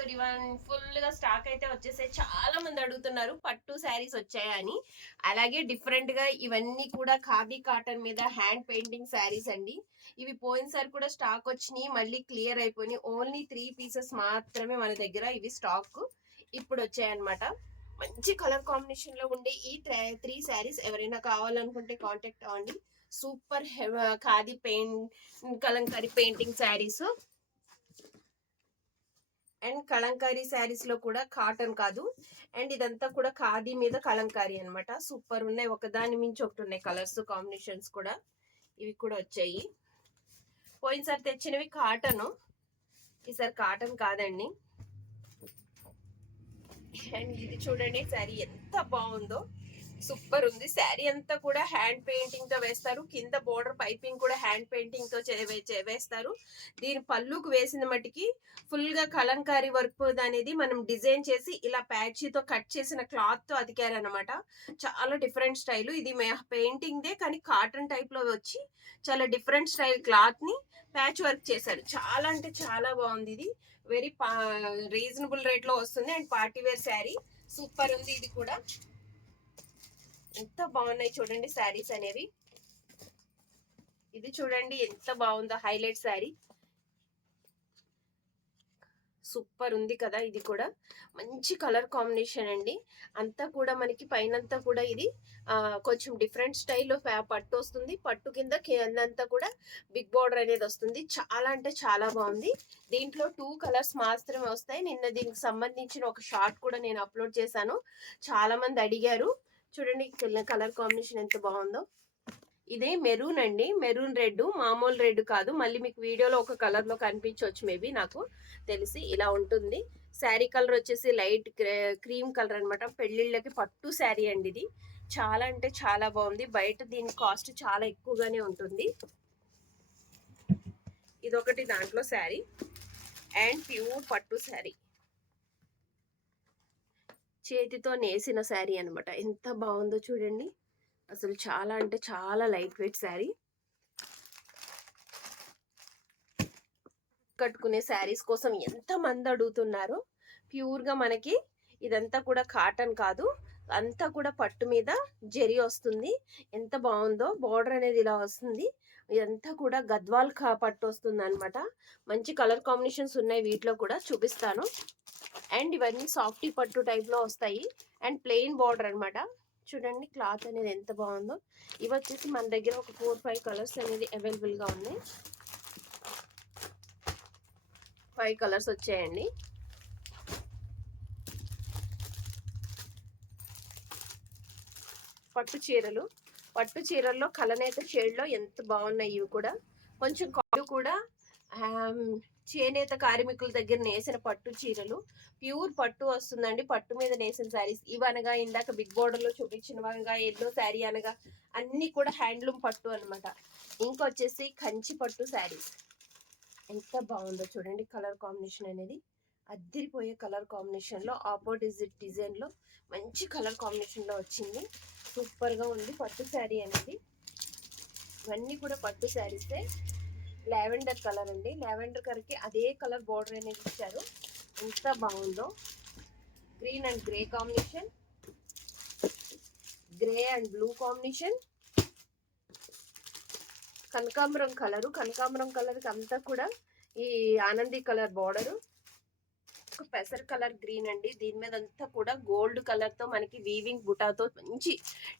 Everyone ఫుల్గా stock అయితే వచ్చేసాయి. చాలా మంది అడుగుతున్నారు పట్టు శారీస్ వచ్చాయని. అలాగే డిఫరెంట్గా ఇవన్నీ కూడా ఖాదీ కాటన్ మీద హ్యాండ్ పెయింటింగ్ శారీస్ అండి. ఇవి పోయినసారి కూడా స్టాక్ వచ్చినాయి మళ్ళీ క్లియర్ అయిపోయినాయి. ఓన్లీ త్రీ పీసెస్ మాత్రమే మన దగ్గర ఇవి స్టాక్ ఇప్పుడు వచ్చాయన్నమాట. మంచి కలర్ కాంబినేషన్లో ఉండే ఈ త్రీ శారీస్ ఎవరైనా కావాలనుకుంటే కాంటాక్ట్ అవ్వండి. Super khadi paint Kalamkari painting saris. And Kalamkari శారీస్లో కూడా కాటన్ కాదు. అండ్ ఇదంతా కూడా ఖాదీ మీద కలంకారీ అన్నమాట. సూపర్ ఉన్నాయి. ఒకదాని మించి ఒకటి ఉన్నాయి కలర్స్ కాంబినేషన్స్ కూడా. ఇవి కూడా వచ్చాయి. పోయినసారి తెచ్చినవి కాటన్. ఈసారి కాటన్ కాదండి. అండ్ ఇది చూడండి శారీ ఎంత బాగుందో. సూపర్ ఉంది. శారీ అంతా కూడా హ్యాండ్ పెయింటింగ్తో వేస్తారు. కింద బోర్డర్ పైపింగ్ కూడా హ్యాండ్ పెయింటింగ్తో చే- వే- చే- వేస్తారు. దీని పళ్ళుకు వేసిన మటుకి ఫుల్గా కలంకారీ వర్క్ అనేది మనం డిజైన్ చేసి ఇలా ప్యాచీతో కట్ చేసిన క్లాత్తో అతికారనమాట చాలా డిఫరెంట్ స్టైల్. ఇది పెయింటింగ్ దే కానీ కాటన్ టైప్లో వచ్చి చాలా డిఫరెంట్ స్టైల్ క్లాత్ని ప్యాచ్ వర్క్ చేశారు. చాలా అంటే చాలా బాగుంది ఇది. వెరీ రీజనబుల్ రేట్లో వస్తుంది. And party wear sari. Super ఉంది ఇది కూడా. ఎంత బాగున్నాయి చూడండి శారీస్ అనేవి. ఇది చూడండి ఎంత బాగుందో హైలైట్ శారీ. సూపర్ ఉంది కదా ఇది కూడా. మంచి కలర్ కాంబినేషన్ అండి. అంతా కూడా మనకి పైనంతా కూడా ఇది కొంచెం డిఫరెంట్ స్టైల్లో పట్టు వస్తుంది. పట్టు కింద కిందంతా కూడా బిగ్ బార్డర్ అనేది వస్తుంది. చాలా అంటే చాలా బాగుంది. దీంట్లో టూ కలర్స్ మాత్రమే వస్తాయి. నిన్న దీనికి సంబంధించిన ఒక షార్ట్ కూడా నేను అప్లోడ్ చేశాను. చాలా మంది అడిగారు. చూడండి కలర్ కాంబినేషన్ ఎంత బాగుందో. ఇదే మెరూన్ అండి. మెరూన్ రెడ్ మామూలు రెడ్ కాదు. మళ్ళీ మీకు వీడియోలో ఒక కలర్లో కనిపించవచ్చు మేబీ నాకు తెలిసి. ఇలా ఉంటుంది. శారీ కలర్ వచ్చేసి లైట్ క్రీమ్ కలర్ అనమాట పెళ్ళిళ్ళకి పట్టు శారీ అండి ఇది. చాలా అంటే చాలా బాగుంది. బయట దీని కాస్ట్ చాలా ఎక్కువగానే ఉంటుంది. ఇదొకటి దాంట్లో శారీ. అండ్ ప్యూర్ పట్టు శారీ. చేతితో నేసిన శారీ అనమాట ఎంత బాగుందో చూడండి. అసలు చాలా అంటే చాలా లైట్ వెయిట్ శారీ. కట్టుకునే శారీస్ కోసం ఎంత మంది ప్యూర్గా మనకి ఇదంతా కూడా కాటన్ కాదు. అంతా కూడా పట్టు మీద జరి వస్తుంది. ఎంత బాగుందో బార్డర్ అనేది ఇలా వస్తుంది. ఇదంతా కూడా గద్వాల్ కా పట్టు వస్తుంది అనమాట మంచి కలర్ కాంబినేషన్స్ ఉన్నాయి వీటిలో కూడా చూపిస్తాను. అండ్ ఇవన్నీ సాఫ్టీ పట్టు టైప్లో వస్తాయి. అండ్ ప్లెయిన్ బార్డర్ అన్నమాట. చూడండి క్లాత్ అనేది ఎంత బాగుందో. ఇవి వచ్చేసి మన దగ్గర ఒక ఫోర్ ఫైవ్ కలర్స్ అనేది అవైలబుల్గా ఉన్నాయి. ఫైవ్ కలర్స్ వచ్చాయండి. పట్టు చీరలు. పట్టు చీరల్లో కలనేత షేడ్లో ఎంత బాగున్నాయి ఇవి కూడా. కొంచెం కాదు కూడా um, చేనేత కార్మికుల దగ్గర నేసిన పట్టు చీరలు. ప్యూర్ పట్టు వస్తుందండి. పట్టు మీద నేసిన శారీస్. ఇవి అనగా ఇందాక బిగ్ బోర్డర్లో చూపించిన చూపించినవగా ఎల్లో శారీ అనగా అన్ని కూడా హ్యాండ్లూమ్ పట్టు అనమాట ఇంకొచ్చేసి కంచి పట్టు శారీస్ ఎంత బాగుందో చూడండి కలర్ కాంబినేషన్ అనేది. అద్దరిపోయే కలర్ కాంబినేషన్లో ఆపోజిట్ డిజైన్లో మంచి కలర్ కాంబినేషన్లో వచ్చింది. సూపర్గా ఉంది పట్టు శారీ అనేది. ఇవన్నీ కూడా పట్టు శారీసే. లావెండర్ కలర్ అండి. లావెండర్ కలర్కి అదే కలర్ బార్డర్ అనేది ఇచ్చారు. ఎంత బాగుందో. Green and grey combination. Grey and blue combination. కనకాంబరం కలరు. కనకాంబరం కలర్ అంతా కూడా ఈ ఆనంది కలర్ బార్డరు. పెసర్ కలర్ గ్రీన్ అండి. దీని మీద అంతా కూడా గోల్డ్ కలర్తో మనకి వీవింగ్ బుటాతో మంచి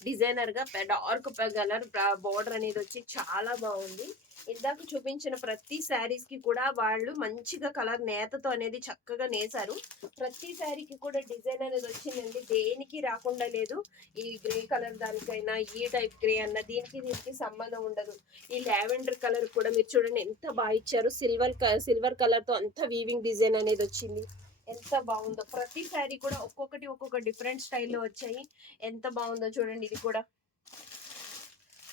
డిజైనర్గా డార్క్ కలర్ బార్డర్ అనేది వచ్చి చాలా బాగుంది. ఇందాక చూపించిన ప్రతి శారీస్కి కూడా వాళ్ళు మంచిగా కలర్ నేతతో అనేది చక్కగా నేసారు ప్రతి శారీకి కూడా డిజైన్ అనేది వచ్చిందండి. దేనికి రాకుండా లేదు. ఈ గ్రే కలర్ దానికైనా ఈ టైప్ గ్రే అన్న దీనికి దీనికి సంబంధం ఉండదు. ఈ లావెండర్ కలర్ కూడా మీరు చూడండి ఎంత బాగా ఇచ్చారు. సిల్వర్ సిల్వర్ కలర్తో అంత వీవింగ్ డిజైన్ అనేది వచ్చింది. ఎంత బాగుందో. ప్రతి శారీ కూడా ఒక్కొక్కటి ఒక్కొక్క డిఫరెంట్ స్టైల్లో వచ్చాయి. ఎంత బాగుందో చూడండి ఇది కూడా.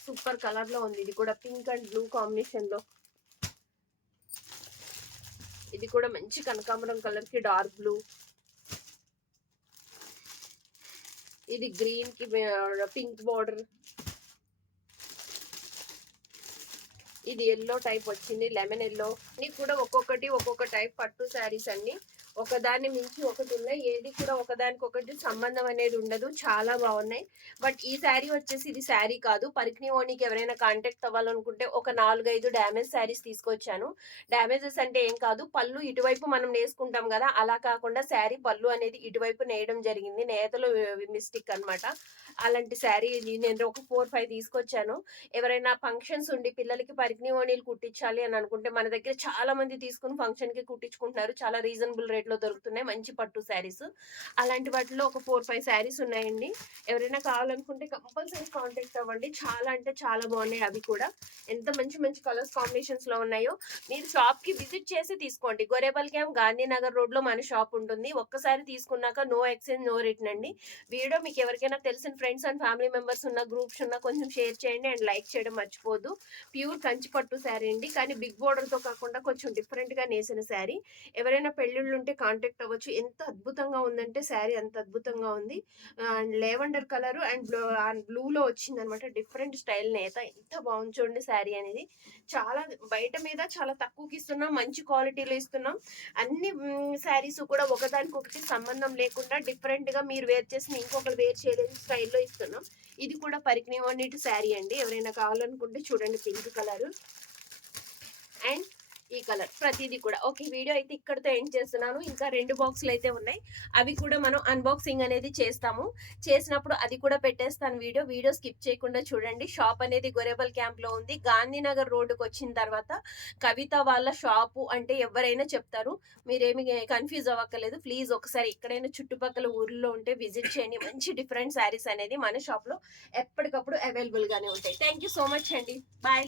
సూపర్ కలర్లో ఉంది. ఇది కూడా పింక్ అండ్ బ్లూ కాంబినేషన్లో. ఇది కూడా మంచి కనకాంబరం కలర్కి డార్క్ బ్లూ. ఇది గ్రీన్కి పింక్ బార్డర్. ఇది ఎల్లో టైప్ వచ్చింది. Lemon yellow. అన్ని కూడా ఒక్కొక్కటి ఒక్కొక్క టైప్ పట్టు శారీస్ అన్ని ఒకదాన్ని మించి ఒకటి ఉన్నాయి. ఏది కూడా ఒకదానికి ఒకటి సంబంధం అనేది ఉండదు. చాలా బాగున్నాయి. బట్ ఈ శారీ వచ్చేసి ఇది శారీ కాదు. పరిక్ని ఓనికి ఎవరైనా కాంటాక్ట్ అవ్వాలనుకుంటే ఒక నాలుగైదు డ్యామేజ్ శారీస్ తీసుకొచ్చాను. డ్యామేజెస్ అంటే ఏం కాదు. పళ్ళు ఇటువైపు మనం నేసుకుంటాం కదా. అలా కాకుండా శారీ పళ్ళు అనేది ఇటువైపు నేయడం జరిగింది. నేతలో మిస్టేక్ అన్నమాట. అలాంటి శారీ నేను ఒక ఫోర్ ఫైవ్ తీసుకొచ్చాను. ఎవరైనా ఫంక్షన్స్ ఉండి పిల్లలకి పరికిణి ఓణీలు కుట్టించాలి అని అనుకుంటే మన దగ్గర చాలా మంది తీసుకుని ఫంక్షన్కి కుట్టించుకుంటున్నారు. చాలా రీజనబుల్ రేట్ లో దొరుకుతున్నాయి. మంచి పట్టు శారీస్. అలాంటి వాటిలో ఒక ఫోర్ ఫైవ్ శారీస్ ఉన్నాయండి. ఎవరైనా కావాలనుకుంటే కంపల్సరీ కాంటాక్ట్ అవ్వండి. చాలా అంటే చాలా బాగున్నాయి అవి కూడా. ఎంత మంచి మంచి కలర్స్ కాంబినేషన్స్లో ఉన్నాయో మీరు షాప్కి విజిట్ చేసి తీసుకోండి. గొరేబల్ క్యాంప్ గాంధీనగర్ రోడ్లో మన షాప్ ఉంటుంది. ఒక్కసారి తీసుకున్నాక నో ఎక్స్చేంజ్ నో రిటర్న్ అండి. వీడియో మీకు ఎవరికైనా తెలిసిన ఫ్రెండ్స్ అండ్ ఫ్యామిలీ మెంబర్స్ ఉన్న గ్రూప్స్ ఉన్న కొంచెం షేర్ చేయండి అండ్ లైక్ చేయడం మర్చిపోదు ప్యూర్ కంచి పట్టు శారీ అండి. కానీ బిగ్ బోర్డర్తో కాకుండా కొంచెం డిఫరెంట్గా నేసిన శారీ. ఎవరైనా పెళ్ళిళ్ళు ఉంటే కాంటాక్ట్ అవ్వచ్చు. ఎంత అద్భుతంగా ఉందంటే శారీ అంత అద్భుతంగా ఉంది. And lavender colour and blue బ్లూలో వచ్చింది అనమాట డిఫరెంట్ స్టైల్ నేత. ఎంత బాగుంది చూడండి శారీ అనేది. చాలా బయట మీద చాలా తక్కువకి ఇస్తున్నాం మంచి క్వాలిటీలో ఇస్తున్నాం. అన్ని శారీస్ కూడా ఒకదానికొకటి సంబంధం లేకుండా డిఫరెంట్గా మీరు వేర్ చేసిన ఇంకొకరు వేర్ చేయలేని స్టైల్లో ఇస్తున్నాం. ఇది కూడా పరికిణి వండిటి శారీ అండి. ఎవరైనా కావాలనుకుంటే చూడండి పింక్ కలర్. అండ్ ఈ కలర్ ప్రతిదీ కూడా. ఓకే వీడియో అయితే ఇక్కడితో ఎండ్ చేస్తున్నాను. ఇంకా రెండు బాక్సులు అయితే ఉన్నాయి. అవి కూడా మనం అన్బాక్సింగ్ అనేది చేస్తాము. చేసినప్పుడు అది కూడా పెట్టేస్తాను వీడియో. వీడియో స్కిప్ చేయకుండా చూడండి. షాప్ అనేది గొరేబల్ క్యాంప్లో ఉంది. గాంధీనగర్ రోడ్డుకు వచ్చిన తర్వాత కవిత వాళ్ళ షాపు అంటే ఎవరైనా చెప్తారు. మీరేమి కన్ఫ్యూజ్ అవ్వక్కర్లేదు. ప్లీజ్ ఒకసారి ఎక్కడైనా చుట్టుపక్కల ఊర్లో ఉంటే విజిట్ చేయండి. మంచి డిఫరెంట్ శారీస్ అనేది మన షాప్లో ఎప్పటికప్పుడు అవైలబుల్గానే ఉంటాయి. థ్యాంక్ యూ సో మచ్ అండి. బాయ్